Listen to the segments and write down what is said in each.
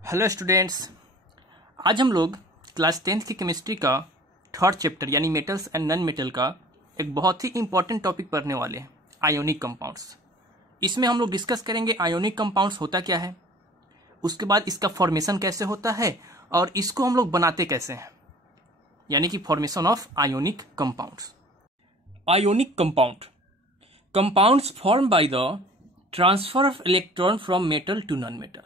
Hello students, आज हम लोग क्लास 10th की केमिस्ट्री का थर्ड चैप्टर यानी मेटल्स एंड नॉन मेटल का एक बहुत ही इंपॉर्टेंट टॉपिक पढ़ने वाले हैं, आयोनिक कंपाउंड्स। इसमें हम लोग डिस्कस करेंगे आयोनिक कंपाउंड्स होता क्या है, उसके बाद इसका फॉर्मेशन कैसे होता है और इसको हम लोग बनाते कैसे हैं, यानी कि formation of ionic compounds. Ionic compounds form by the transfer of electron from metal to non metal,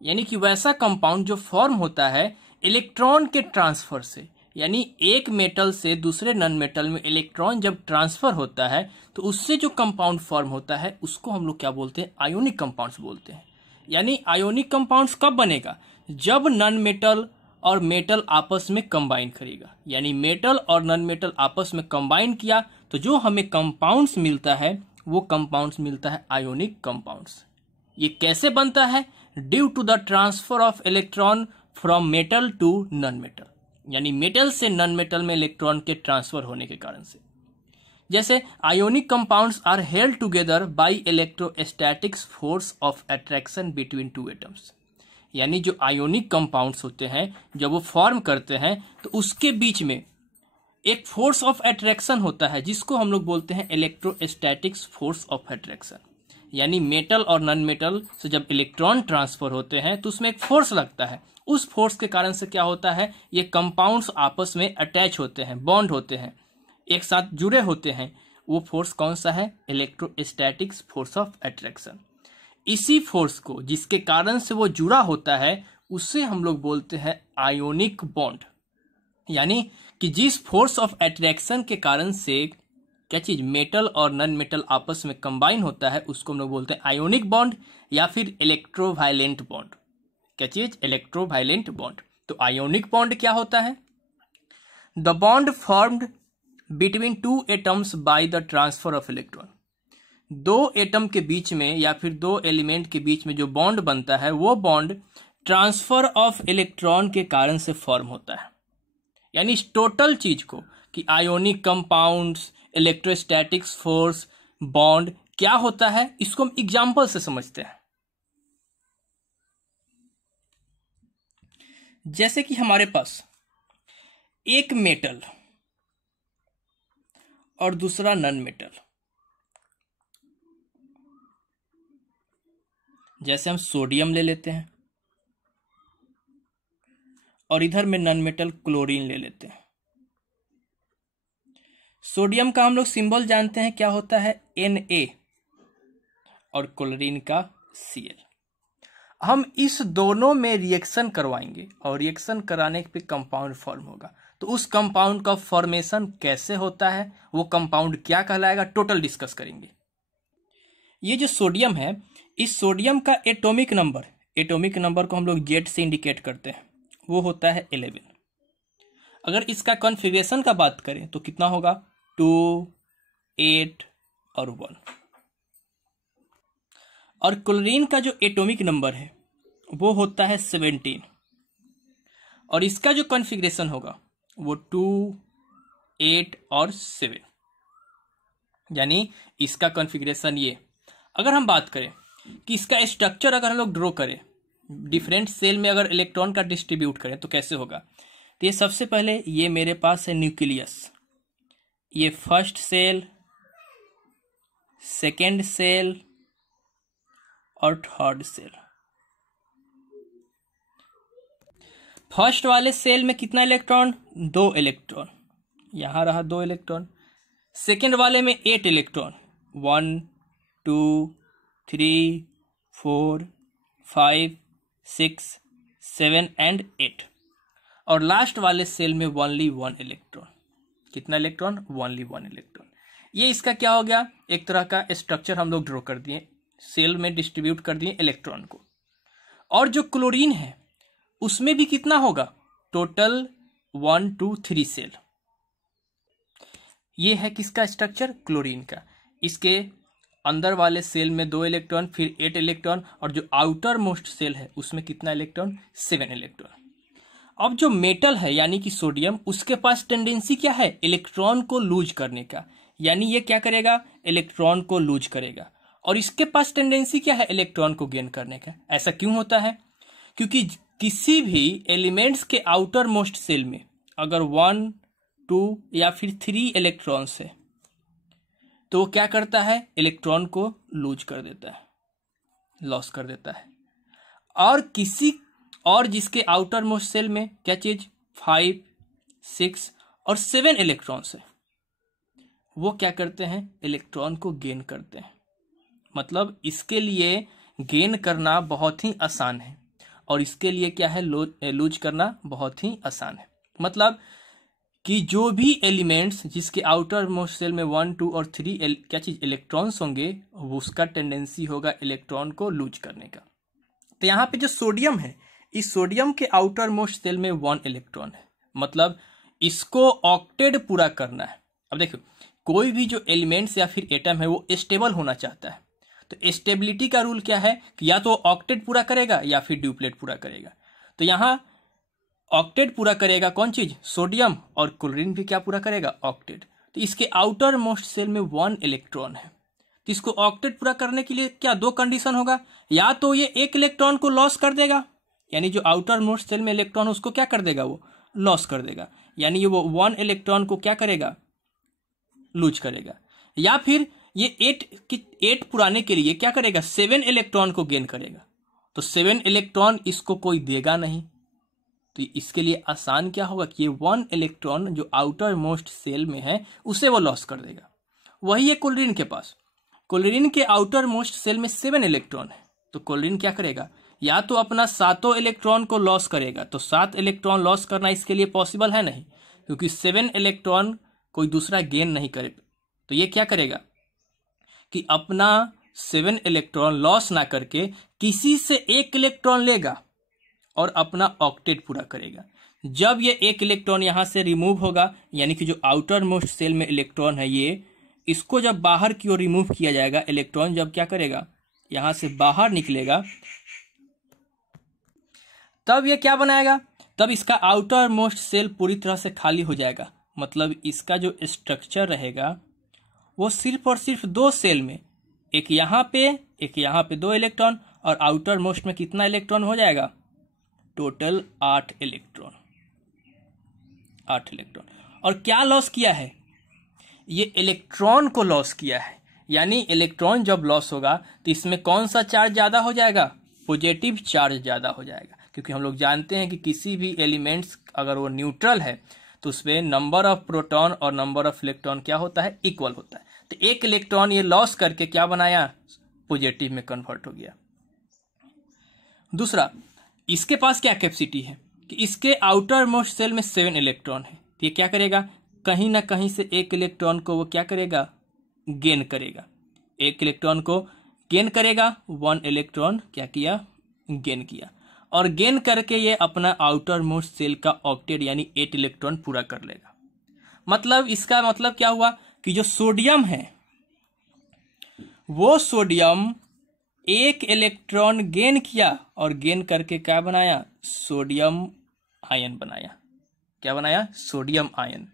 यानी कि वैसा कंपाउंड जो फॉर्म होता है इलेक्ट्रॉन के ट्रांसफर से, यानी एक मेटल से दूसरे नॉन मेटल में इलेक्ट्रॉन जब ट्रांसफर होता है तो उससे जो कंपाउंड फॉर्म होता है उसको हम लोग क्या बोलते हैं, आयोनिक कंपाउंड्स बोलते हैं। यानी आयोनिक कंपाउंड्स कब बनेगा, जब नॉन मेटल और मेटल आपस में कंबाइन करेगा, यानी मेटल और नॉन मेटल आपस में कंबाइन किया तो जो हमें कंपाउंड्स मिलता है वो कंपाउंड्स मिलता है आयोनिक कंपाउंड्स। ये कैसे बनता है, due to the transfer of electron from metal to non metal, यानी मेटल से नॉन मेटल में इलेक्ट्रॉन के ट्रांसफर होने के कारण से। जैसे ionic compounds are held together by electrostatics force of attraction between two atoms, यानी जो आयोनिक कंपाउंड्स होते हैं जब वो फॉर्म करते हैं तो उसके बीच में एक फोर्स ऑफ अट्रैक्शन होता है जिसको हम लोग बोलते हैं इलेक्ट्रोस्टैटिक्स फोर्स ऑफ अट्रैक्शन। यानी मेटल और नॉन मेटल से जब इलेक्ट्रॉन ट्रांसफर होते हैं तो उसमें एक फोर्स लगता है, उस फोर्स के कारण से क्या होता है, ये कंपाउंड्स आपस में अटैच होते हैं, बॉन्ड होते हैं, एक साथ जुड़े होते हैं। वो फोर्स कौन सा है, इलेक्ट्रोस्टैटिक्स फोर्स ऑफ अट्रैक्शन। इसी फोर्स को जिसके कारण से वो जुड़ा होता है उसे हम लोग बोलते हैं आयोनिक बॉन्ड। यानी कि जिस फोर्स ऑफ अट्रैक्शन के कारण से क्या चीज, मेटल और नॉन मेटल आपस में कंबाइन होता है उसको हम लोग बोलते हैं आयोनिक बॉन्ड या फिर इलेक्ट्रोवायलेंट बॉन्ड। क्या चीज, इलेक्ट्रोवायलेंट बॉन्ड। तो आयोनिक बॉन्ड क्या होता है, the bond formed between two atoms bye the transfer of electron. दो एटम के बीच में या फिर दो एलिमेंट के बीच में जो बॉन्ड बनता है वो बॉन्ड ट्रांसफर ऑफ इलेक्ट्रॉन के कारण से फॉर्म होता है। यानी इस टोटल चीज को कि ionic compounds, electrostatics force, bond क्या होता है, इसको हम एग्जांपल से समझते हैं। जैसे कि हमारे पास एक मेटल और दूसरा नॉन मेटल, जैसे हम सोडियम ले लेते हैं और इधर में नॉन मेटल क्लोरीन ले लेते हैं। सोडियम का हम लोग सिंबल जानते हैं, क्या होता है, Na, और क्लोरीन का Cl। हम इस दोनों में रिएक्शन करवाएंगे और रिएक्शन कराने पे कंपाउंड फॉर्म होगा। तो उस कंपाउंड का फॉर्मेशन कैसे होता है, वो कंपाउंड क्या कहलाएगा, टोटल डिस्कस करेंगे। ये जो सोडियम है, इस सोडियम का एटॉमिक नंबर को हम लोग Z से इंडिकेट करते हैं, वो होता है 11। अगर इसका कॉन्फ़िगरेशन का बात करें तो कितना होगा, 2, 8 और 1। और क्लोरीन का जो एटॉमिक नंबर है वो होता है 17 और इसका जो कॉन्फ़िगरेशन होगा वो 2, 8 और 7, यानी इसका कॉन्फ़िगरेशन ये। अगर हम बात करें कि इसका स्ट्रक्चर अगर हम लोग ड्रॉ करें, डिफरेंट सेल में अगर इलेक्ट्रॉन का डिस्ट्रीब्यूट करें तो कैसे होगा, तो ये सबसे पहले ये मेरे पास है न्यूक्लियस, ये फर्स्ट सेल, सेकेंड सेल और थर्ड सेल। फर्स्ट वाले सेल में कितना इलेक्ट्रॉन, 2 इलेक्ट्रॉन, यहां रहा 2 इलेक्ट्रॉन। सेकेंड वाले में 8 इलेक्ट्रॉन, 1, 2, 3, 4, 5, 6, 7 एंड 8। और लास्ट वाले सेल में ओनली 1 इलेक्ट्रॉन। कितना इलेक्ट्रॉन, ओनली 1 इलेक्ट्रॉन। ये इसका क्या हो गया, एक तरह का स्ट्रक्चर हम लोग ड्रॉ कर दिए, सेल में डिस्ट्रीब्यूट कर दिए इलेक्ट्रॉन को। और जो क्लोरीन है उसमें भी कितना होगा, टोटल 1, 2, 3 सेल। ये है किसका स्ट्रक्चर, क्लोरीन का। इसके अंदर वाले सेल में 2 इलेक्ट्रॉन, फिर 8 इलेक्ट्रॉन, और जो आउटर मोस्ट सेल है उसमें कितना इलेक्ट्रॉन, 7 इलेक्ट्रॉन। अब जो मेटल है यानी कि सोडियम, उसके पास टेंडेंसी क्या है, इलेक्ट्रॉन को लूज करने का, यानी ये क्या करेगा, इलेक्ट्रॉन को लूज करेगा। और इसके पास टेंडेंसी क्या है, इलेक्ट्रॉन को गेन करने का। ऐसा क्यों होता है, क्योंकि किसी भी एलिमेंट्स के आउटर मोस्ट सेल में अगर 1, 2 या फिर 3 इलेक्ट्रॉन्स है तो वो क्या करता है, इलेक्ट्रॉन को लूज कर देता है, लॉस कर देता है। और किसी और जिसके आउटर मोस्ट सेल में क्या चीज 5, 6 और 7 इलेक्ट्रॉन्स है, वो क्या करते हैं, इलेक्ट्रॉन को गेन करते हैं। मतलब इसके लिए गेन करना बहुत ही आसान है और इसके लिए क्या है, लूज करना बहुत ही आसान है। मतलब कि जो भी एलिमेंट्स जिसके आउटर मोस्ट सेल में 1, 2 और 3 क्या चीज इलेक्ट्रॉन्स होंगे, वो उसका टेंडेंसी होगा इलेक्ट्रॉन को लूज करने का। तो यहाँ पे जो सोडियम है, इस सोडियम के आउटर मोस्ट सेल में 1 इलेक्ट्रॉन है, मतलब इसको ऑक्टेट पूरा करना है। अब देखो, कोई भी जो एलिमेंट्स या फिर एटम है वो स्टेबल होना चाहता है, तो स्टेबिलिटी का रूल क्या है कि या तो ऑक्टेट पूरा करेगा या फिर ड्यूप्लेट पूरा करेगा। तो यहाँ ऑक्टेट पूरा करेगा कौन चीज, सोडियम, और क्लोरीन भी क्या पूरा करेगा, ऑक्टेट। तो इसके आउटर मोस्ट सेल में 1 इलेक्ट्रॉन है, तो इसको ऑक्टेट पूरा करने के लिए क्या 2 कंडीशन होगा, या तो ये 1 इलेक्ट्रॉन को लॉस कर देगा, यानी जो आउटर मोस्ट सेल में इलेक्ट्रॉन उसको क्या कर देगा, वो लॉस कर देगा, यानी ये वो 1 इलेक्ट्रॉन को क्या करेगा, लूज करेगा। या फिर ये 8 पुराने के लिए क्या करेगा, 7 इलेक्ट्रॉन को गेन करेगा। तो 7 इलेक्ट्रॉन इसको कोई देगा नहीं, तो इसके लिए आसान क्या होगा कि ये 1 इलेक्ट्रॉन जो आउटर मोस्ट सेल में है उसे वो लॉस कर देगा। वही है क्लोरीन के पास, क्लोरीन के आउटर मोस्ट सेल में 7 इलेक्ट्रॉन है, तो क्लोरीन क्या करेगा, या तो अपना 7 इलेक्ट्रॉन को लॉस करेगा, तो 7 इलेक्ट्रॉन लॉस करना इसके लिए पॉसिबल है नहीं, क्योंकि 7 इलेक्ट्रॉन कोई दूसरा गेन नहीं करे। तो ये क्या करेगा कि अपना 7 इलेक्ट्रॉन लॉस ना करके किसी से 1 इलेक्ट्रॉन लेगा और अपना ऑक्टेट पूरा करेगा। जब ये 1 इलेक्ट्रॉन यहां से रिमूव होगा, यानी कि जो आउटर मोस्ट सेल में इलेक्ट्रॉन है ये, इसको जब बाहर की ओर रिमूव किया जाएगा, इलेक्ट्रॉन जब क्या करेगा, यहां से बाहर निकलेगा, तब ये क्या बनाएगा, तब इसका आउटर मोस्ट सेल पूरी तरह से खाली हो जाएगा। मतलब इसका जो स्ट्रक्चर रहेगा वो सिर्फ और सिर्फ 2 सेल में, एक यहाँ पे 2 इलेक्ट्रॉन, और आउटर मोस्ट में कितना इलेक्ट्रॉन हो जाएगा, टोटल 8 इलेक्ट्रॉन। और क्या लॉस किया है, ये इलेक्ट्रॉन को लॉस किया है। यानी इलेक्ट्रॉन जब लॉस होगा तो इसमें कौन सा चार्ज ज्यादा हो जाएगा, पॉजिटिव चार्ज ज्यादा हो जाएगा, क्योंकि हम लोग जानते हैं कि किसी भी एलिमेंट्स अगर वो न्यूट्रल है तो उसमें नंबर ऑफ प्रोटॉन और नंबर ऑफ इलेक्ट्रॉन क्या होता है, इक्वल होता है। तो 1 इलेक्ट्रॉन ये लॉस करके क्या बनाया, पॉजिटिव में कन्वर्ट हो गया। दूसरा, इसके पास क्या कैपेसिटी है कि इसके आउटर मोस्ट सेल में 7 इलेक्ट्रॉन है, तो ये क्या करेगा, कहीं ना कहीं से 1 इलेक्ट्रॉन को वो क्या करेगा, गेन करेगा। 1 इलेक्ट्रॉन को गेन करेगा, 1 इलेक्ट्रॉन क्या किया, गेन किया, और गेन करके ये अपना आउटर मोस्ट सेल का ऑक्टेट यानी 8 इलेक्ट्रॉन पूरा कर लेगा। मतलब इसका मतलब क्या हुआ कि जो सोडियम है वो सोडियम 1 इलेक्ट्रॉन गेन किया और गेन करके क्या बनाया, सोडियम आयन बनाया। क्या बनाया, सोडियम आयन।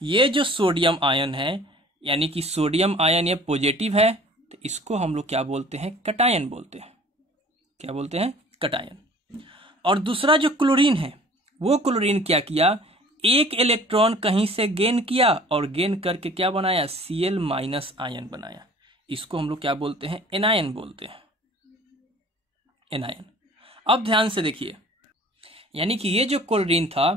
ये जो सोडियम आयन है, यानी कि सोडियम आयन ये पॉजिटिव है, तो इसको हम लोग क्या बोलते हैं, कटायन बोलते हैं। क्या बोलते हैं, कटायन। और दूसरा जो क्लोरीन है, वो क्लोरीन क्या किया, 1 इलेक्ट्रॉन कहीं से गेन किया और गेन करके क्या बनाया, Cl- आयन बनाया। इसको हम लोग क्या बोलते हैं, एनायन बोलते हैं, एनायन। अब ध्यान से देखिए, यानी कि ये जो क्लोरीन था,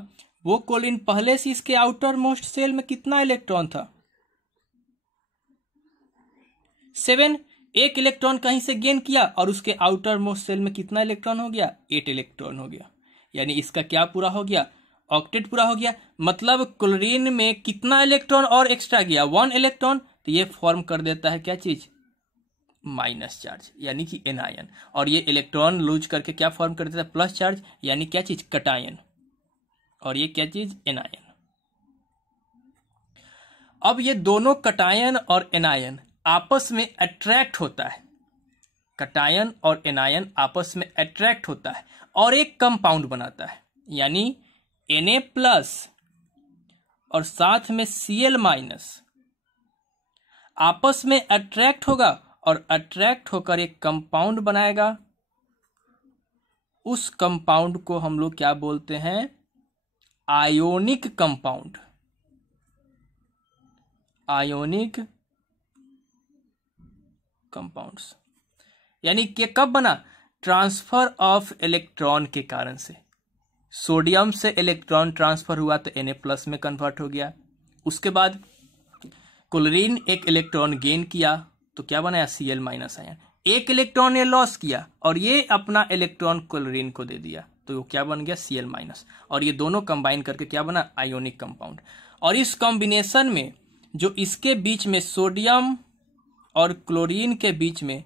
वो क्लोरीन पहले से इसके आउटर मोस्ट सेल में कितना इलेक्ट्रॉन था, 7। 1 इलेक्ट्रॉन कहीं से गेन किया और उसके आउटर मोस्ट सेल में कितना इलेक्ट्रॉन हो गया, 8 इलेक्ट्रॉन हो गया। यानी इसका क्या पूरा हो गया, ऑक्टेट पूरा हो गया। मतलब क्लोरीन में कितना इलेक्ट्रॉन और एक्स्ट्रा गया, 1 इलेक्ट्रॉन, तो ये फॉर्म कर देता है क्या चीज, माइनस चार्ज, यानी कि एनायन। और ये इलेक्ट्रॉन लूज करके क्या फॉर्म कर देता है, प्लस चार्ज, यानी क्या चीज, कटायन। और ये क्या चीज, एनायन। अब ये दोनों कटायन और एनायन आपस में अट्रैक्ट होता है, कटायन और एनायन आपस में अट्रैक्ट होता है और एक कंपाउंड बनाता है, यानी Na+ और साथ में Cl- आपस में अट्रैक्ट होगा और अट्रैक्ट होकर एक कंपाउंड बनाएगा उस कंपाउंड को हम लोग क्या बोलते हैं? Ionic compound. आयोनिक कंपाउंड्स यानी कि कब बना? ट्रांसफर ऑफ इलेक्ट्रॉन के कारण से। सोडियम से इलेक्ट्रॉन ट्रांसफर हुआ तो Na+ में कन्वर्ट हो गया। उसके बाद क्लोरीन एक इलेक्ट्रॉन गेन किया तो क्या बनाया? Cl- ion. एक इलेक्ट्रॉन ने लॉस किया और ये अपना इलेक्ट्रॉन क्लोरीन को दे दिया तो वो क्या बन गया? Cl-। और ये दोनों कंबाइन करके क्या बना? Ionic compound. और इस कॉम्बिनेशन में जो इसके बीच में सोडियम और क्लोरीन के बीच में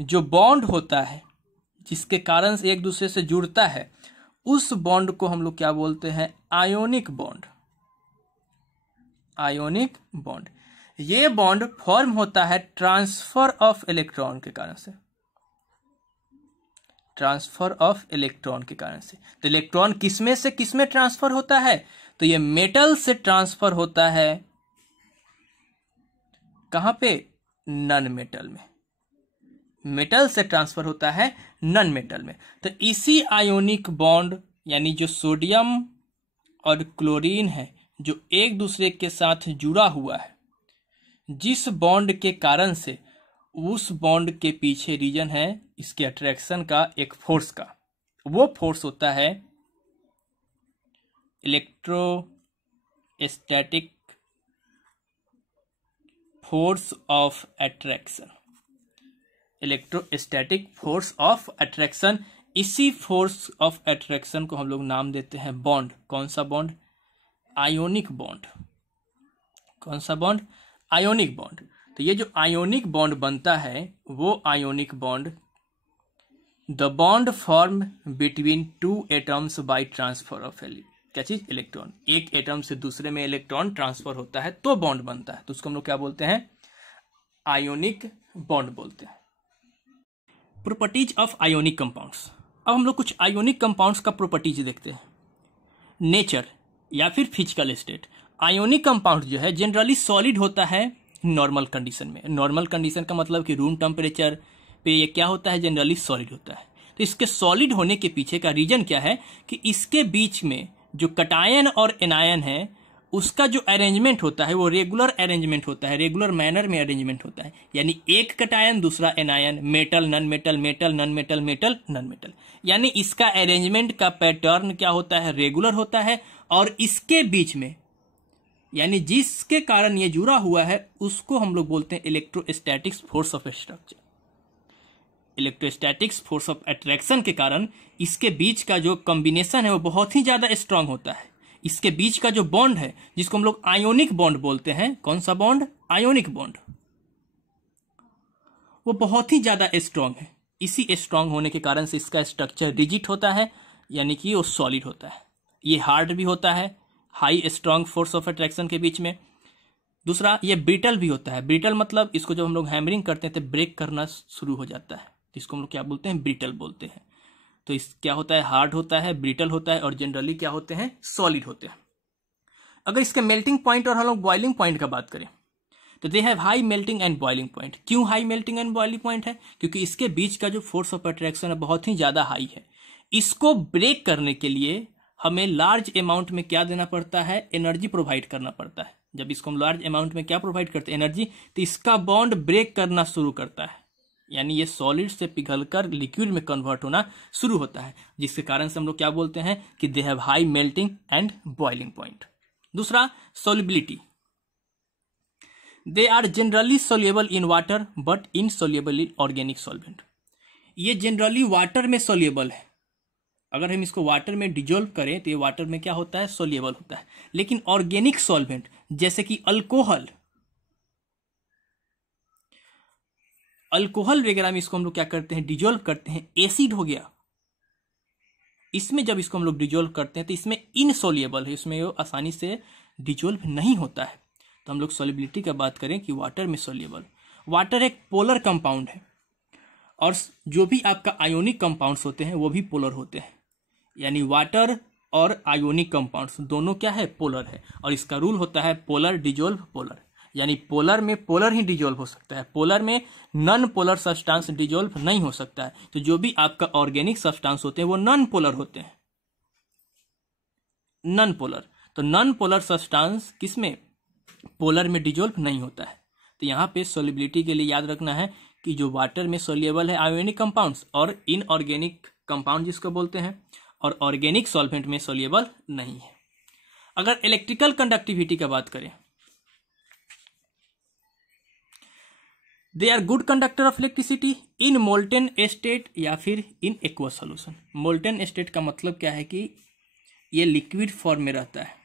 जो बॉन्ड होता है, जिसके कारण से एक दूसरे से जुड़ता है, उस बॉन्ड को हम लोग क्या बोलते हैं? Ionic bond. Ionic bond. ये बॉन्ड फॉर्म होता है ट्रांसफर ऑफ इलेक्ट्रॉन के कारण से। ट्रांसफर ऑफ इलेक्ट्रॉन के कारण से। तो इलेक्ट्रॉन किसमें से किसमें ट्रांसफर होता है? तो ये मेटल से ट्रांसफर होता है। कहां पे? नॉन मेटल में। मेटल से ट्रांसफर होता है नॉन मेटल में। तो इसी आयोनिक बॉन्ड यानी जो सोडियम और क्लोरीन है जो एक दूसरे के साथ जुड़ा हुआ है, जिस बॉन्ड के कारण से उस बॉन्ड के पीछे रीजन है इसके अट्रैक्शन का, एक फोर्स का, वो फोर्स होता है electrostatic force of attraction. Electrostatic force of attraction. इसी फोर्स ऑफ अट्रैक्शन को हम लोग नाम देते हैं बॉन्ड। कौन सा बॉन्ड? Ionic bond. कौन सा बॉन्ड? Ionic bond. तो ये जो आयोनिक बॉन्ड बनता है वो ionic bond the bond form between two atoms by transfer of क्या चीज? इलेक्ट्रॉन। एक एटम से दूसरे में इलेक्ट्रॉन ट्रांसफर होता है तो बॉन्ड बनता है, तो उसको हम लोग क्या बोलते हैं? आयोनिक बॉन्ड बोलते हैं। Properties of ionic compounds. अब हम लोग कुछ आयोनिक कंपाउंड्स का प्रॉपर्टीज देखते हैं। नेचर या फिर फिजिकल स्टेट। आयोनिक कंपाउंड जो है जनरली सॉलिड होता है नॉर्मल कंडीशन में। नॉर्मल कंडीशन का मतलब कि रूम टेम्परेचर पे ये क्या होता है? जनरली सॉलिड होता है। तो इसके सॉलिड होने के पीछे का रीजन क्या है? कि इसके बीच में जो कटायन और एनायन है उसका जो अरेंजमेंट होता है वो रेगुलर अरेंजमेंट होता है, रेगुलर मैनर में अरेंजमेंट होता है। यानी एक कटायन दूसरा anion, metal non metal, metal non metal, metal non metal. यानी इसका अरेंजमेंट का पैटर्न क्या होता है? रेगुलर होता है। और इसके बीच में यानी जिसके कारण ये जुड़ा हुआ है उसको हम लोग बोलते हैं electrostatics force of structure. Electrostatics force of attraction के कारण इसके बीच का जो कॉम्बिनेशन है वो बहुत ही ज्यादा स्ट्रांग होता है। इसके बीच का जो बॉन्ड है जिसको हम लोग आयोनिक बॉन्ड बोलते हैं। कौन सा बॉन्ड? Ionic bond. वो बहुत ही ज्यादा स्ट्रांग है। इसी स्ट्रांग होने के कारण से इसका स्ट्रक्चर रिजिड होता है, यानी कि वो सॉलिड होता है। ये हार्ड भी होता है, high strong force of attraction के बीच में। दूसरा, ये ब्रिटल भी होता है। ब्रिटल मतलब इसको जब हम लोग हैमरिंग करते हैं तो ब्रेक करना शुरू हो जाता है, इसको हम लोग क्या बोलते हैं? ब्रिटल बोलते हैं। तो इस क्या होता है? हार्ड होता है, ब्रिटल होता है और जनरली क्या होते हैं? सॉलिड होते हैं। अगर इसके मेल्टिंग पॉइंट और हम लोग बॉइलिंग पॉइंट का बात करें तो they have high melting and boiling point. क्यों high melting and boiling point है? क्योंकि इसके बीच का जो फोर्स ऑफ अट्रैक्शन है बहुत ही ज्यादा हाई है। इसको ब्रेक करने के लिए हमें लार्ज अमाउंट में क्या देना पड़ता है? एनर्जी प्रोवाइड करना पड़ता है। जब इसको हम लार्ज अमाउंट में क्या प्रोवाइड करते हैं? एनर्जी। तो इसका बॉन्ड ब्रेक करना शुरू करता है, यानी ये सॉलिड से पिघलकर लिक्विड में कन्वर्ट होना शुरू होता है, जिसके कारण से हम लोग क्या बोलते हैं? कि they have high melting and boiling point. दूसरा, solubility. They are generally soluble in water but insoluble in organic solvent. ये जनरली वाटर में सोल्युबल है। अगर हम इसको वाटर में डिजोल्व करें तो ये वाटर में क्या होता है? सोल्युबल होता है। लेकिन ऑर्गेनिक सॉल्वेंट जैसे कि अल्कोहल वगैरह में इसको हम लोग क्या करते हैं? डिजोल्व करते हैं। एसिड हो गया, इसमें जब इसको हम लोग डिजोल्व करते हैं तो इसमें इनसोल्युबल है, इसमें वो आसानी से डिजोल्व नहीं होता है। तो हम लोग सोल्युबिलिटी की बात करें कि वाटर में सोल्युबल। वाटर एक पोलर कंपाउंड है और जो भी आपका आयोनिक कंपाउंड्स होते हैं वो भी पोलर होते हैं। यानी वाटर और आयोनिक कंपाउंड्स दोनों क्या है? पोलर है। और इसका रूल होता है पोलर डिजोल्व पोलर, यानी पोलर में पोलर ही डिजोल्व हो सकता है, पोलर में नॉन पोलर सब्सटेंस डिजोल्व नहीं हो सकता है। तो जो भी आपका ऑर्गेनिक सब्सटेंस होते हैं वो नॉन पोलर होते हैं, नॉन पोलर। तो नॉन पोलर सब्सटेंस किसमें, पोलर में डिजोल्व नहीं होता है। तो यहाँ पे सोल्युबिलिटी के लिए याद रखना है कि जो वाटर में सोल्यूबल है आयोनिक कंपाउंड्स और इनऑर्गेनिक कंपाउंड जिसको बोलते हैं, और ऑर्गेनिक सॉल्वेंट में सोल्यूबल नहीं है। अगर इलेक्ट्रिकल कंडक्टिविटी की बात करें, they are good conductor of electricity in molten state या फिर in aqueous solution. Molten state का मतलब क्या है कि ये लिक्विड फॉर्म में रहता है,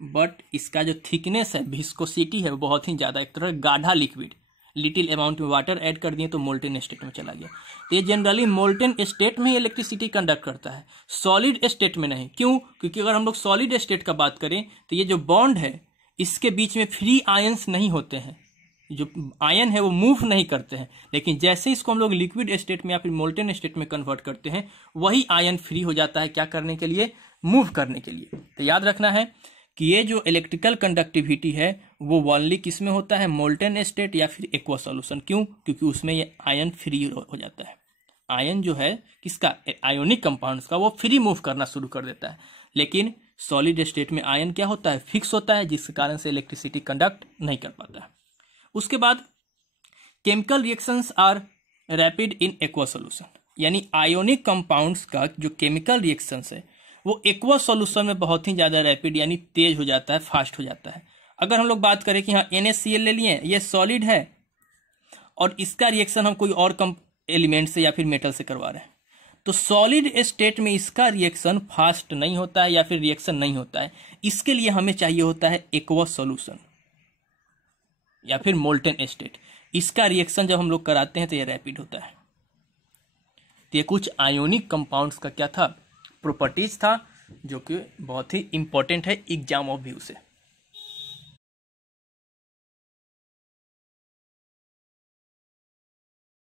बट इसका जो थिकनेस है, विस्कोसिटी है, वो बहुत ही ज़्यादा, एक तरह गाढ़ा लिक्विड, लिटिल अमाउंट में वाटर ऐड कर दिए तो मोल्टेन स्टेट में चला गया। तो ये जनरली मोल्टेन स्टेट में ही इलेक्ट्रिसिटी कंडक्ट करता है, सॉलिड स्टेट में नहीं। क्यों? क्योंकि अगर हम लोग सॉलिड स्टेट का बात करें तो ये जो बॉन्ड है इसके बीच में फ्री आयंस नहीं होते हैं, जो आयन है वो मूव नहीं करते हैं। लेकिन जैसे इसको हम लोग लिक्विड स्टेट में या फिर मोल्टेन स्टेट में कन्वर्ट करते हैं, वही आयन फ्री हो जाता है, क्या करने के लिए, मूव करने के लिए। तो याद रखना है कि ये जो इलेक्ट्रिकल कंडक्टिविटी है वो ओनली किस में होता है, मोल्टेन स्टेट या फिर एक्वा सॉल्यूशन। क्यों? क्योंकि उसमें ये आयन फ्री हो जाता है। आयन जो है किसका, आयोनिक कंपाउंड्स का, वो फ्री मूव करना शुरू कर देता है। लेकिन सॉलिड स्टेट में आयन क्या होता है, फिक्स होता है, जिसके कारण से इलेक्ट्रिसिटी कंडक्ट नहीं कर पाता है। उसके बाद chemical reactions are rapid in aqua solution, यानी आयोनिक कंपाउंड्स का जो केमिकल रिएक्शंस है वो एक्वा सॉल्यूशन में बहुत ही ज़्यादा रैपिड यानी तेज हो जाता है, फास्ट हो जाता है। अगर हम लोग बात करें कि हाँ NaCl ले लिए, ये सॉलिड है और इसका रिएक्शन हम कोई और कम एलिमेंट से या फिर मेटल से करवा रहे हैं, तो सॉलिड स्टेट में इसका रिएक्शन फास्ट नहीं होता है या फिर रिएक्शन नहीं होता है। इसके लिए हमें चाहिए होता है एक्वा सॉल्यूशन या फिर मोल्टेन स्टेट। इसका रिएक्शन जब हम लोग कराते हैं तो ये रैपिड होता है। तो ये कुछ आयोनिक कंपाउंड्स का क्या था, प्रॉपर्टीज था, जो कि बहुत ही इंपॉर्टेंट है एग्जाम ऑफ व्यू से।